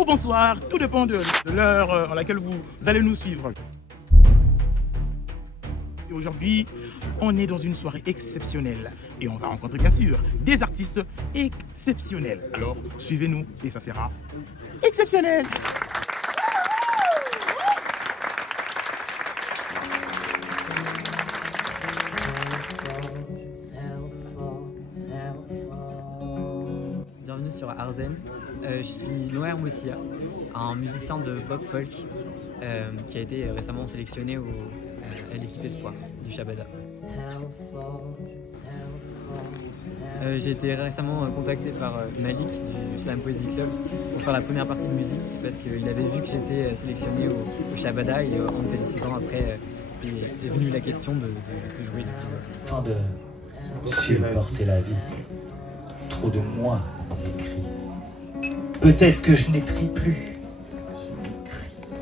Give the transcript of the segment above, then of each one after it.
ou bonsoir, tout dépend de l'heure à laquelle vous allez nous suivre. Et aujourd'hui, on est dans une soirée exceptionnelle et on va rencontrer bien sûr des artistes exceptionnels. Alors suivez-nous et ça sera exceptionnel. Bienvenue sur Arzen. Je suis Noël Moussia, un musicien de pop folk qui a été récemment sélectionné à l'équipe Espoir du Shabada. J'ai été récemment contacté par Malik du Slam Poesy Club pour faire la première partie de musique parce qu'il avait vu que j'étais sélectionné au Shabada et en me félicitant après est venue la question de jouer. De supporter la vie. Trop de moi, mes écrits. Peut-être que je n'écris plus.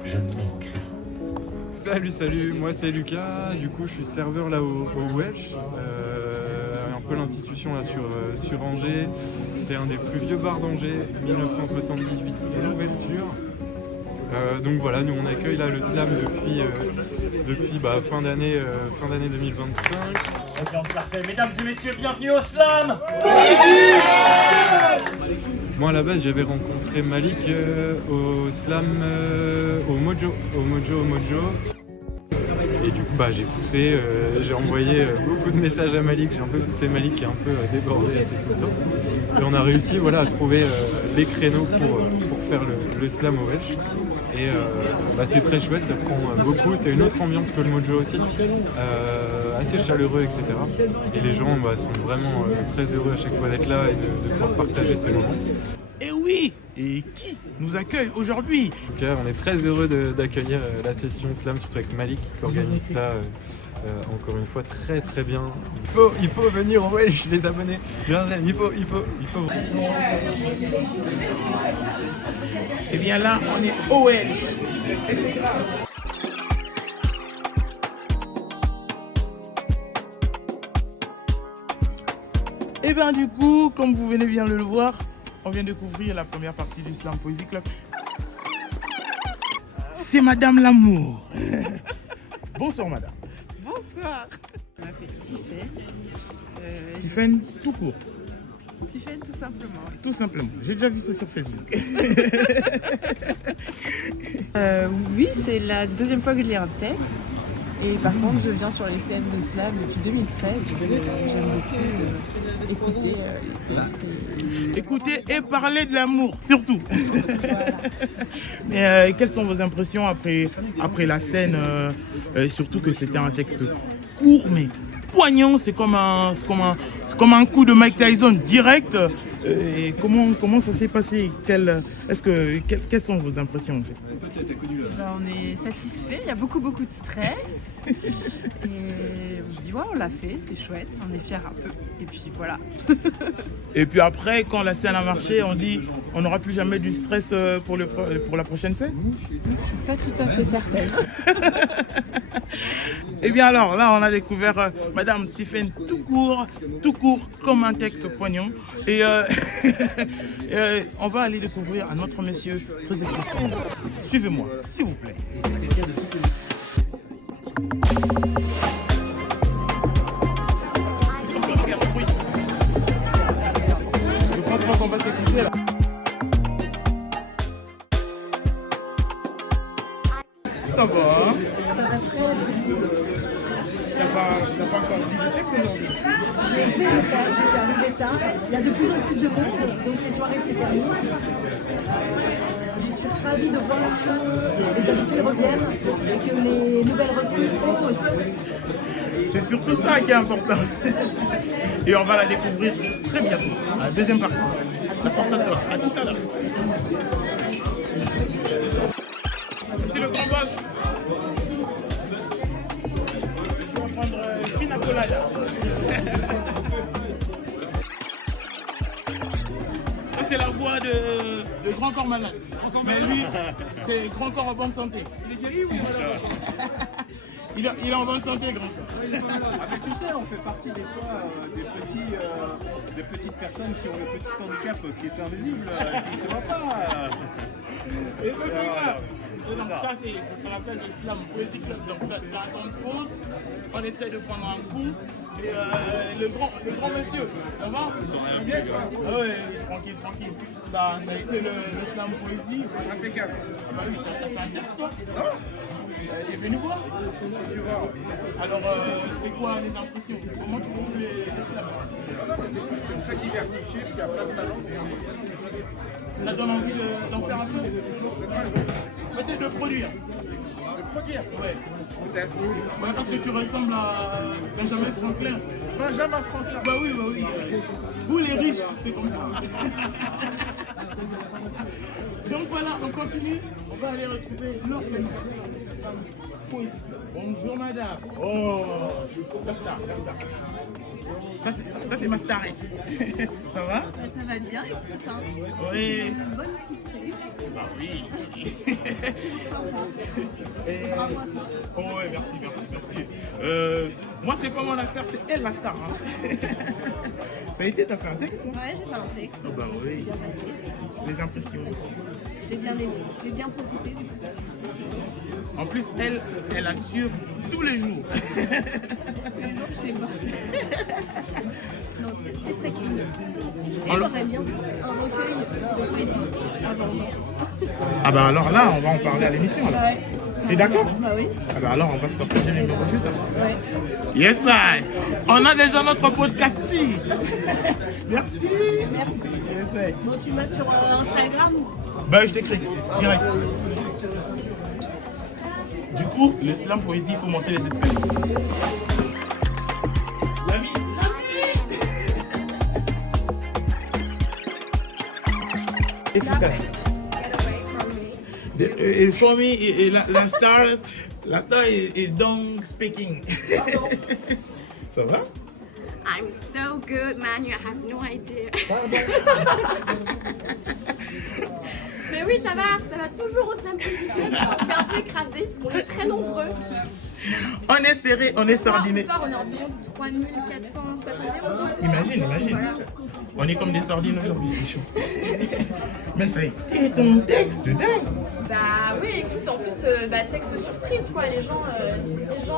Je m'écris. Salut, moi c'est Lucas, du coup je suis serveur là au Welsh, un peu l'institution là sur Angers. C'est un des plus vieux bars d'Angers, 1978 et l'ouverture. Donc voilà, nous on accueille là le slam depuis fin d'année 2025. Ambiance parfaite, mesdames et messieurs, bienvenue au slam. Moi à la base j'avais rencontré Malik au slam au Mojo. Et du coup j'ai poussé, j'ai envoyé beaucoup de messages à Malik, j'ai un peu poussé Malik qui est un peu débordé assez tout le temps. Et on a réussi à trouver les créneaux pour faire le slam au Welsh. Et c'est très chouette, ça prend beaucoup, c'est une autre ambiance que le Mojo aussi, assez chaleureux, etc. Et les gens sont vraiment très heureux à chaque fois d'être là et de pouvoir partager ces moments. Et oui, et qui nous accueille aujourd'hui? En tout cas, on est très heureux d'accueillir la session slam, surtout avec Malik qui organise ça encore une fois très très bien. Il faut venir au Welsh, les abonnés. Il faut. Et bien là, on est au Welsh. Et c'est grave. Et bien du coup, comme vous venez bien de le voir, on vient de couvrir la première partie du Slam Poesy Club. C'est Madame Lamour. Bonsoir Madame. Bonsoir. Je m'appelle Tiffaine. Tiffaine, tout court. Tiffaine, tout simplement. Tout simplement. J'ai déjà vu ça sur Facebook. Oui, c'est la deuxième fois que je lis un texte. Et par contre, je viens sur les scènes de slam depuis 2013. J'aime beaucoup écouter les textes. Écoutez et parler de l'amour, surtout. Voilà. Mais quelles sont vos impressions après la scène, surtout que c'était un texte court mais poignant, c'est comme un coup de Mike Tyson direct. Et comment ça s'est passé? Quelles sont vos impressions en fait? On est satisfait, il y a beaucoup de stress. Et on se dit, ouais, on l'a fait, c'est chouette, on est fiers un peu. Et puis voilà. Et puis après, quand la scène a marché, on dit on n'aura plus jamais du stress pour la prochaine scène? Je suis pas tout à fait certaine. Et bien alors, là on a découvert Madame Tiffaine tout court, comme un texte poignant. Et on va aller découvrir un autre monsieur très exceptionnel. Suivez-moi, s'il vous plaît. Je pense pas qu'on va s'écouter là. Ça va, hein? Ça va très bien. T'as pas encore dit de texte aujourd'hui? J'ai pu le faire, j'étais arrivée tard. Il y a de plus en plus de monde, donc les soirées s'est permis. Je suis ravie de voir que les habitués reviennent et que les nouvelles recrues viennent aussi. C'est surtout ça qui est important. Et on va la découvrir très bientôt, la deuxième partie. La force à toi, à tout à l'heure. C'est le grand boss. On va prendre une pina colada. Ça c'est la voix de Grand Corps Malade. Mais lui, c'est Grand Corps en bonne santé. Il est guéri ou Il est en bonne santé, grand. Ah, mais tu sais, on fait partie des fois des petites personnes qui ont le petit handicap qui est invisible, qui ne se voit pas. Et ça, c'est grave. Et donc ça, c'est ce qu'on appelle le Slam Poésie Club. Donc ça attend une pause, on essaie de prendre un coup. Et le grand monsieur, ça va? Bien, quoi. Ah ouais, tranquille. Ça a été le Slam Poésie. Impeccable. Ah bah oui, t'as fait un texte, toi? Non. T'es venu voir? Je suis venu voir. Alors, c'est quoi les impressions? Comment tu trouves les slams? C'est très diversifié, il y a plein de talents, donc c'est Ça donne envie d'en faire un peu? Peut-être de produire. de produire. Ouais. Peut-être. Ouais, parce que tu ressembles à Benjamin Franklin. Benjamin Franklin. Bah oui. Vous les riches, c'est comme ça. Donc voilà, on continue. On va aller retrouver l'organisateur de cette femme poésie. Bonjour madame. Oh, la star. Ça c'est ma starette. Ça va? Ça va bien, écoute, hein. Oui. Une bonne petite série. Bah oui. Bravo à toi. Oh ouais, merci. Moi c'est pas mon affaire, c'est elle la star. Hein. Ça a été, t'as fait un texte toi? Ouais, j'ai fait un texte. Oh bah oui. C'est bien passé. Les impressions. J'ai bien aimé. J'ai bien profité. En plus, elle assure tous les jours. Les jours, je sais pas. Non, c'était très cool. Et On le- j'aurais bien un recueil de poésie avant. Ah bah alors là, on va en parler à l'émission là. Ouais. T'es d'accord? Bah oui. Ah bah alors on va se partager les numéros juste après. Ouais. Yes I. On a déjà notre podcast. Merci. Yes I. Bon, tu m'as sur Instagram. Bah je t'écris, direct. Du coup, le slam poésie, il faut monter les escaliers. L'ami. Efficace. For me, la star is done speaking. Ça va? I'm so good, man, you have no idea. Mais oui, ça va toujours au Slam Poésie Club. On se fait un peu écraser parce qu'on est très nombreux. On est serré, on est Ce sardiné. soir, on est environ 3471. Imagine. Voilà. On est comme des sardines aujourd'hui, c'est chaud. Mais ça a été ton texte dingue. Bah oui, écoute, en plus, texte surprise, quoi. Les gens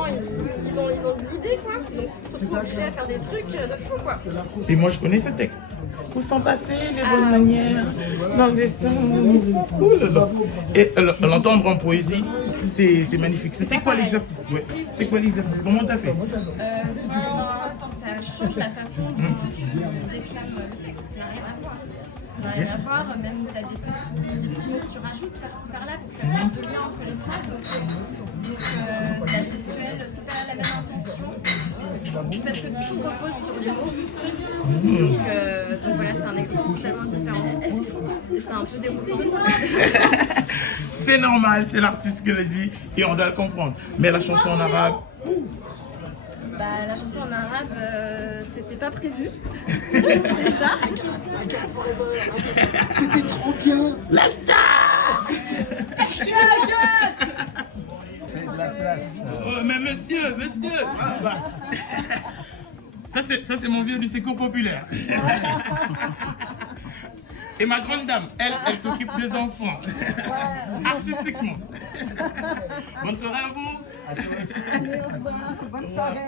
ils ont de l'idée, quoi. Donc tu te retrouves obligé à faire des trucs de fou, quoi. Et moi, je connais ce texte. Où sont passées les bonnes manières dans le destin. Ouh là là. Et l'entendre en poésie, c'est magnifique. C'était quoi l'exercice? Ouais. C'était quoi l'exercice? Comment t'as fait? Ça change la façon dont tu déclames le texte. Ça n'a rien à voir. Ça n'a rien à voir. Même tu as des petits mots que tu rajoutes par-ci par-là pour faire plus de lien entre les phrases. Donc la gestuelle, c'est pas la même intention. Parce que tout repose sur des mots. Donc voilà, c'est un exercice totalement différent. Et c'est un peu déroutant. C'est normal, c'est l'artiste qui le dit et on doit le comprendre. Mais la chanson en arabe. Bah, la chanson en arabe, c'était pas prévu. Déjà. C'était trop bien. La star. C'est de la place. Oh, mais monsieur. Ah, bah. Ça c'est mon vieux du secours populaire. Et ma grande dame, elle s'occupe des enfants. Artistiquement. Bonne soirée à vous. Allez, au revoir. Bonne soirée.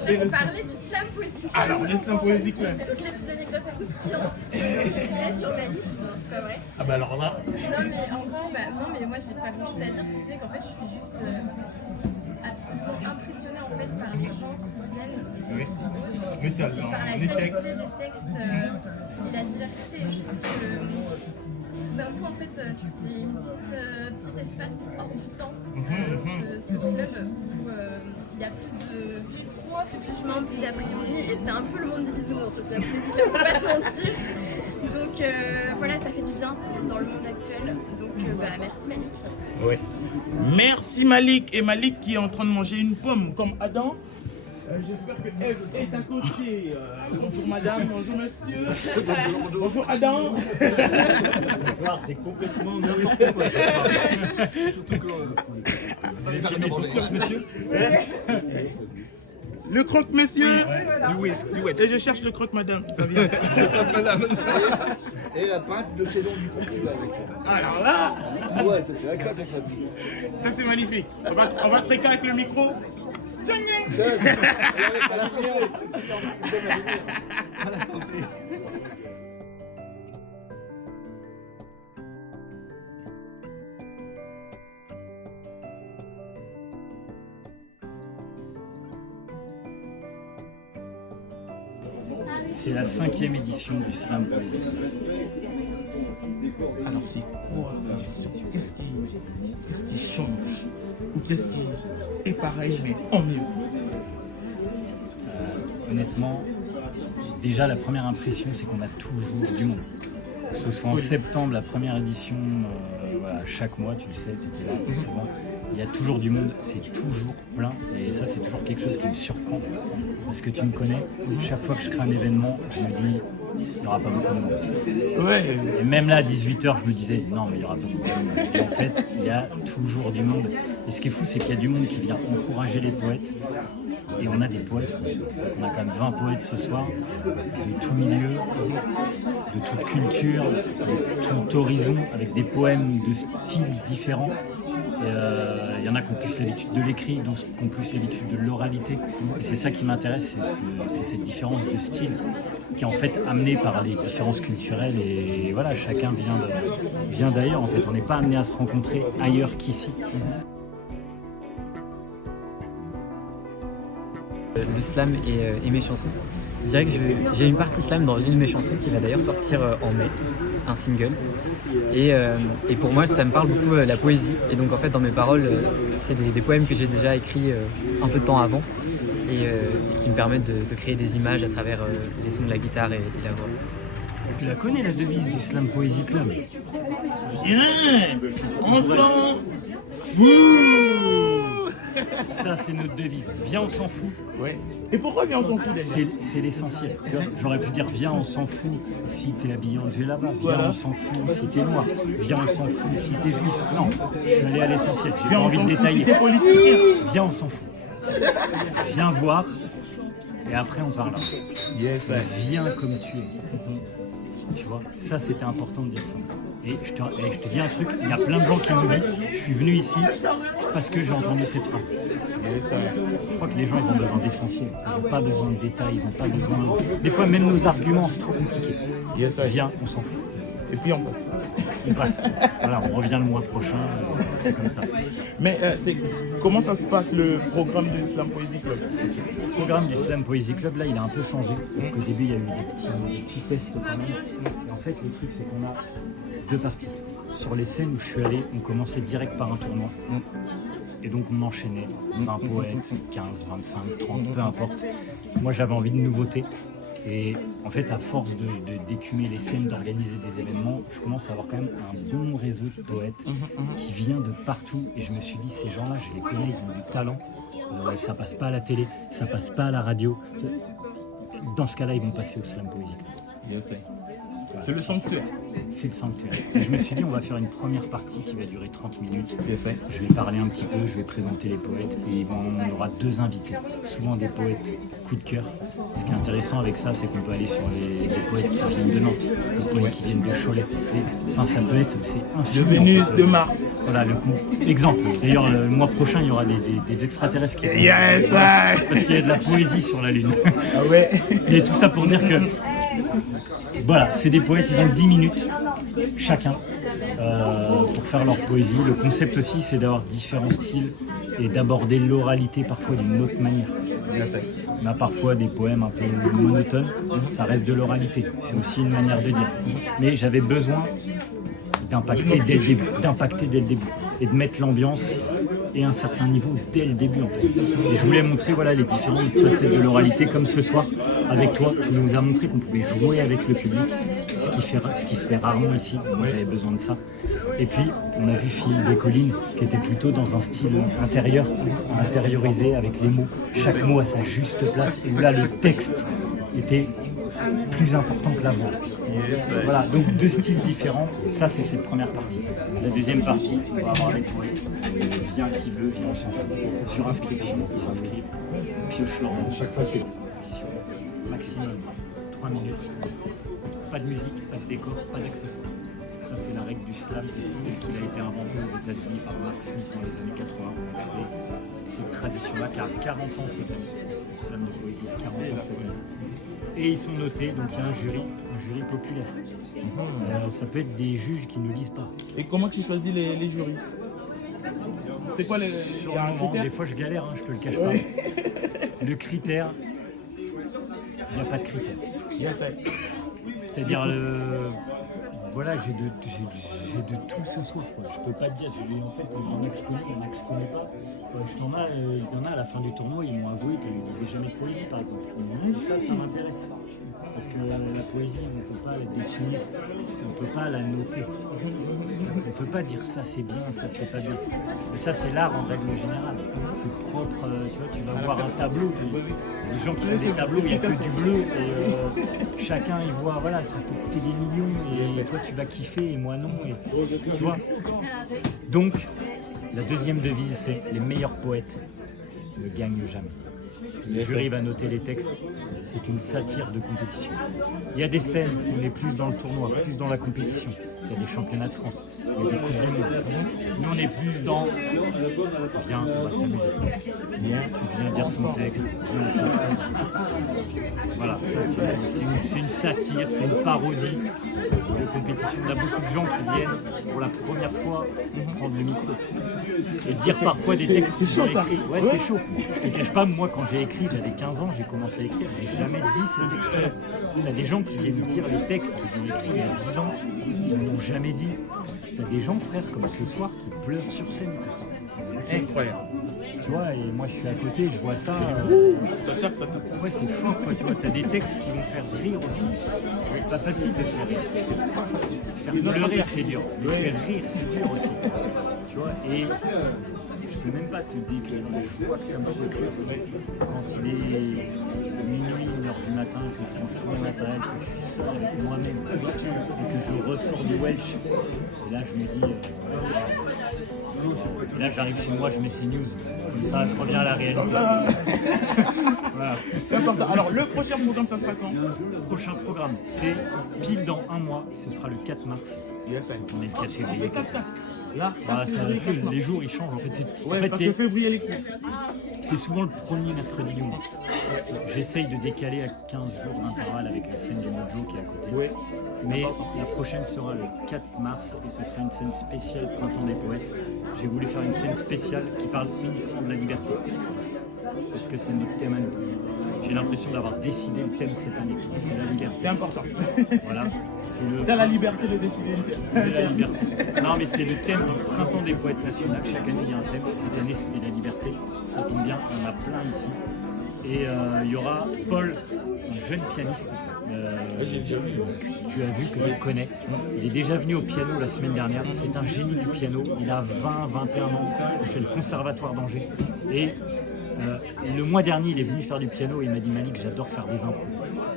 Je vais vous parler du Slam Poésie Club. Alors, le Slam Poésie Club. Toutes les petites anecdotes croustillantes que je sais sur Malik. Non, c'est pas vrai. Ah bah alors là. Non, mais en gros, non, mais moi j'ai pas grand chose à dire, si ce n'est qu'en fait je suis juste absolument impressionnée en fait par les gens qui viennent Oui. qui Le talent, par la les qualité textes. des textes et la diversité. Je trouve que tout d'un coup en fait c'est une petit espace hors du temps, ce club où il n'y a plus de jugement, plus d'a priori, et c'est un peu le monde des bisounours, c'est la poésie, il ne faut pas se mentir. Donc voilà, ça fait du bien dans le monde actuel. Donc merci Malik. Oui. Merci Malik. Et Malik qui est en train de manger une pomme comme Adam. J'espère que Eve est à côté. Bonjour madame, bonjour monsieur. Bonjour Adam. Ce soir, c'est complètement n'importe quoi. Surtout que Le croque-monsieur. Et je cherche le croque-madame. Ça vient. Et la pinte de Cédon du Pont qui va avec. Alors là, Ouais, ça c'est la classe ça. ça c'est magnifique. On va tréquer avec le micro. Tchang. À la santé. À la santé. C'est la 5e édition du Slam Poésie. Alors c'est quoi la version? Qu'est-ce qui change? Ou qu'est-ce qui est pareil mais en mieux? Honnêtement, déjà la première impression c'est qu'on a toujours du monde. Que ce soit en septembre, la première édition, voilà, chaque mois, tu le sais, tu étais là souvent. Il y a toujours du monde, c'est toujours plein et ça c'est toujours quelque chose qui me surprend parce que tu me connais, chaque fois que je crée un événement, je me dis il n'y aura pas beaucoup de monde. Ouais. Et même là à 18h je me disais non mais il n'y aura pas beaucoup de monde. Et en fait il y a toujours du monde et ce qui est fou c'est qu'il y a du monde qui vient encourager les poètes et on a des poètes, on a quand même 20 poètes ce soir de tout milieu, de toute culture, de tout horizon avec des poèmes de styles différents. Il y en a qui ont plus l'habitude de l'écrit, d'autres qui ont plus l'habitude de l'oralité. Et c'est ça qui m'intéresse, c'est cette différence de style qui est en fait amenée par les différences culturelles. Et voilà, chacun vient d'ailleurs. En fait, on n'est pas amené à se rencontrer ailleurs qu'ici. Le slam et mes chansons. Je dirais que j'ai une partie slam dans une de mes chansons qui va d'ailleurs sortir en mai, un single. Et pour moi, ça me parle beaucoup la poésie. Et donc en fait, dans mes paroles, c'est des poèmes que j'ai déjà écrits un peu de temps avant et qui me permettent de créer des images à travers les sons de la guitare et la voix. Tu la connais la devise du Slam Poésie Club? Viens, on s'en fout. Ça c'est notre devise. Viens, on s'en fout. Ouais. Et pourquoi viens, on s'en fout d'ailleurs? C'est l'essentiel. Tu vois, j'aurais pu dire viens, on s'en fout si t'es habillé en djellaba. Viens, Voilà. on s'en fout si t'es noir. Viens, on s'en fout si t'es juif. Non, je suis allé à l'essentiel. J'ai pas Viens, on envie de s'en fout détailler. si t'es politicien. Viens, on s'en fout. Viens voir et après on parlera. Yes, ouais. Viens comme tu es. Tu vois, ça c'était important de dire ça. Et je te dis un truc, il y a plein de gens qui m'ont dit je suis venu ici parce que j'ai entendu cette phrase. Yes, ouais. Je crois que les gens ils ont besoin d'essentiel, ils n'ont pas besoin de détails, ils n'ont pas besoin de... Des fois même nos arguments c'est trop compliqué. Yes, ouais. Viens, on s'en fout. Et puis on passe. On passe. Voilà, on revient le mois prochain, c'est comme ça. Mais comment ça se passe le programme du Slam Poésie Club? Le programme du Slam Poésie Club, là, il a un peu changé. Parce qu'au début, il y a eu des petits tests quand même. Et en fait, le truc, c'est qu'on a deux parties. Sur les scènes où je suis allé, on commençait direct par un tournoi. Et donc, on enchaînait 20 poètes, 15, 25, 30, peu importe. Moi, j'avais envie de nouveautés. Et en fait, à force d'écumer les scènes, d'organiser des événements, je commence à avoir quand même un bon réseau de poètes qui vient de partout. Et je me suis dit, ces gens-là, je les connais, ils ont du talent. Ça passe pas à la télé, ça passe pas à la radio. Dans ce cas-là, ils vont passer au Slam Poésie. Yes, ouais. C'est le sanctuaire. C'est le sanctuaire. Et je me suis dit, on va faire une première partie qui va durer 30 minutes. Yes, ouais. Je vais parler un petit peu, je vais présenter les poètes et on aura deux invités, souvent des poètes coup de cœur. Ce qui est intéressant avec ça, c'est qu'on peut aller sur les poètes qui viennent de Nantes, les poètes qui viennent de Cholet. Enfin, ça peut être, c'est De infiniment. Vénus, de Mars. Voilà, exemple. D'ailleurs, le mois prochain, il y aura des extraterrestres qui vont... Yes, ouais. Parce qu'il y a de la poésie sur la Lune. Ah ouais. Et tout ça pour dire que, voilà, c'est des poètes, ils ont 10 minutes chacun pour faire leur poésie. Le concept aussi, c'est d'avoir différents styles et d'aborder l'oralité parfois d'une autre manière. On a parfois des poèmes un peu monotones, ça reste de l'oralité. C'est aussi une manière de dire. Mais j'avais besoin d'impacter dès le début et de mettre l'ambiance et un certain niveau dès le début en fait. Et je voulais montrer voilà, les différentes facettes de l'oralité comme ce soir avec toi. Tu nous as montré qu'on pouvait jouer avec le public, ce qui se fait rarement ici. Moi j'avais besoin de ça. Et puis on a vu Philippe des Collines qui était plutôt dans un style intériorisé avec les mots. Chaque mot à sa juste place. Et là le texte était plus important que la voix. Voilà, donc deux styles différents, ça c'est cette première partie. La deuxième partie, on va avoir les poètes. Viens qui veut, viens on s'en fout. Sur inscription, ils s'inscrivent, on pioche leur nom. Chaque fois c'est maximum 3 minutes. Pas de musique, pas de décor, pas d'accessoires. Ça c'est la règle du slam qui a été inventée aux États-Unis par Mark Smith dans les années 80. Regardez cette tradition-là qui a 40 ans cette année. Le slam de poésie a 40 ans cette année. Et ils sont notés, donc il y a un jury populaire. Ça peut être des juges qui ne lisent pas. Et comment tu choisis les jurys? C'est quoi les Sur le moment, des fois je galère, hein, je te le cache pas. Le critère, il n'y a pas de critère. C'est-à-dire, voilà, j'ai de tout ce soir. Quoi. Je peux pas te dire, en fait, il y en a que je connais, il y en a que je connais pas. Il y en a à la fin du tournoi, ils m'ont avoué qu'ils ne lisaient jamais de poésie, par exemple. Et ça m'intéresse. Parce que la poésie, on ne peut pas la définir, on ne peut pas la noter. On ne peut pas dire ça c'est bien, ça c'est pas bien. Mais ça c'est l'art en règle générale. C'est propre, tu vois, tu vas voir un tableau, les gens qui font des tableaux, il n'y a que du bleu. Et, chacun il voit, voilà, ça peut coûter des millions et toi tu vas kiffer et moi non. Et, tu vois. Donc, la deuxième devise c'est les meilleurs poètes ne gagnent jamais. Le jury va noter les textes, c'est une satire de compétition. Il y a des scènes où on est plus dans le tournoi, plus dans la compétition. Il y a des championnats de France, il y a des coupes du monde. Nous on est plus dans, viens, on va s'amuser. Viens, tu viens dire ton texte, viens, on se trouve. Voilà, ça c'est une satire, c'est une parodie de compétition. On a beaucoup de gens qui viennent pour la première fois prendre le micro et dire parfois des textes. C'est chaud ça. Ouais, c'est chaud. Je ne cache pas, moi quand j'ai écrit, j'avais 15 ans, j'ai commencé à écrire, j'ai jamais dit ces textes-là. Il y a des gens qui viennent dire les textes qu'ils ont écrits il y a 10 ans, ils ne l'ont jamais dit. T'as des gens, frère, comme ce soir, qui pleurent sur scène. Incroyable. Tu vois, et moi je suis à côté, je vois ça. Ça tape. Ouais, c'est fort, quoi. Tu vois, t'as des textes qui vont faire rire aussi. C'est pas facile de faire rire. C'est pas facile. Faire pleurer, c'est dur. Mais faire rire, c'est dur aussi. Tu vois, et je peux même pas te décrire la joie que ça me procure quand il est minuit, 1h du matin, que je prends tout mon matériel, que je suis seul avec moi-même et que je ressors du Welsh. Et là, je me dis. Et là, j'arrive chez moi, je mets ces news. Comme ça, je reviens à la réalité. Voilà. C'est important. Alors, le prochain programme, ça sera quand? Le prochain programme, c'est pile dans un mois. Ce sera le 4 mars. On est le 4 février. Là, les jours ils changent en fait. Parce que février les coups. C'est souvent le premier mercredi du mois. J'essaye de décaler à 15 jours d'intervalle avec la scène de Mojo qui est à côté. Ouais. Mais la prochaine sera le 4 mars et ce sera une scène spéciale Printemps des Poètes. J'ai voulu faire une scène spéciale qui parle uniquement de la liberté. Parce que c'est notre thème à nous. J'ai l'impression d'avoir décidé le thème cette année. C'est la liberté. C'est important. Voilà. T'as la liberté de décider le thème. C'est la liberté. Non mais c'est le thème du Printemps des Poètes national. Chaque année il y a un thème. Cette année c'était la liberté. Ça tombe bien, on en a plein ici. Et il y aura Paul, un jeune pianiste. J'ai déjà vu. Tu as vu que tu connais. Il est déjà venu au piano la semaine dernière. C'est un génie du piano. Il a 20-21 ans. Il fait le conservatoire d'Angers. Et le mois dernier, il est venu faire du piano et il m'a dit Malik, j'adore faire des impros.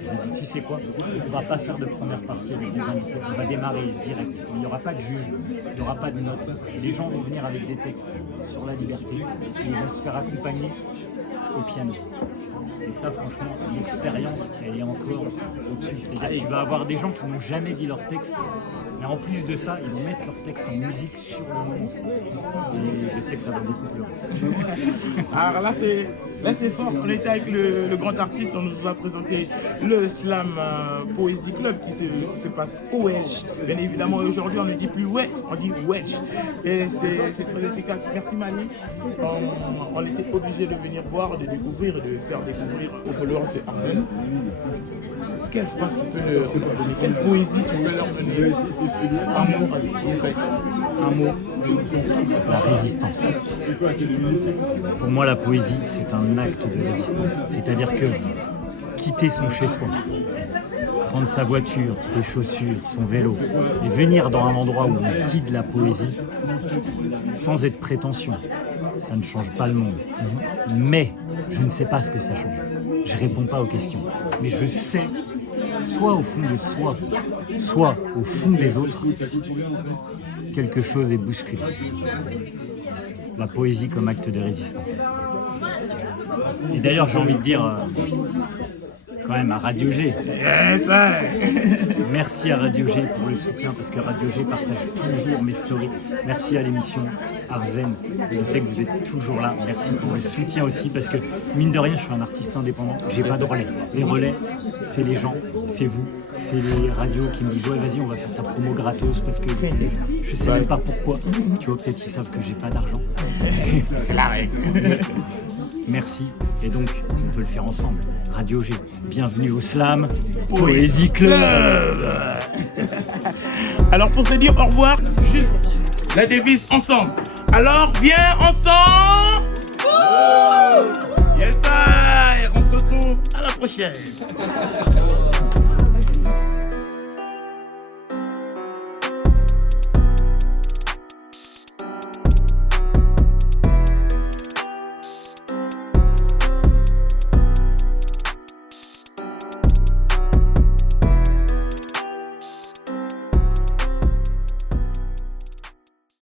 Je lui ai dit, tu sais quoi, on ne va pas faire de première partie avec des invités, on va démarrer direct. Il n'y aura pas de juge, il n'y aura pas de notes. Les gens vont venir avec des textes sur la liberté et ils vont se faire accompagner au piano. Et ça, franchement, l'expérience, elle est encore au-dessus. C'est-à-dire que tu vas avoir des gens qui n'ont jamais dit leur texte. Mais en plus de ça, ils vont mettre leur texte en musique sur le moment. Et je sais que ça va beaucoup pleurer. Alors là, c'est fort. On était avec le grand artiste, on nous a présenté le Slam Poésie Club qui se passe au Welsh. Bien évidemment, aujourd'hui, on ne dit plus ouais, on dit Welsh. Et c'est très efficace. Merci Mali. On était obligé de venir voir, de découvrir, de faire découvrir aux followers de Arsène. Quelle phrase tu peux leur donner? Quelle poésie tu peux leur donner? Un mot, vas-y, essaye. Un mot, la résistance. Pour moi, la poésie, c'est un acte de résistance. C'est-à-dire que quitter son chez-soi, prendre sa voiture, ses chaussures, son vélo, et venir dans un endroit où on dit de la poésie, sans être prétentieux, ça ne change pas le monde. Mais je ne sais pas ce que ça change. je réponds pas aux questions. Mais je sais, soit au fond de soi, soit au fond des autres, quelque chose est bousculé. La poésie comme acte de résistance. Et d'ailleurs, j'ai envie de dire, quand même, à Radio G. Merci à Radio G pour le soutien, parce que Radio G partage toujours mes stories. Merci à l'émission Arzen. Je sais que vous êtes toujours là. Merci pour le soutien aussi, parce que mine de rien, je suis un artiste indépendant. J'ai pas de relais. Les relais, c'est les gens, c'est vous, c'est les radios qui me disent ouais, vas-y, on va faire ta promo gratos, parce que je sais même pas pourquoi. Tu vois, peut-être qu'ils savent que j'ai pas d'argent. C'est la règle. Merci. Et donc, on peut le faire ensemble. Radio G, bienvenue au Slam Poésie Club. Alors pour se dire au revoir, juste la devise ensemble. Alors viens ensemble. Yes, sir. On se retrouve à la prochaine.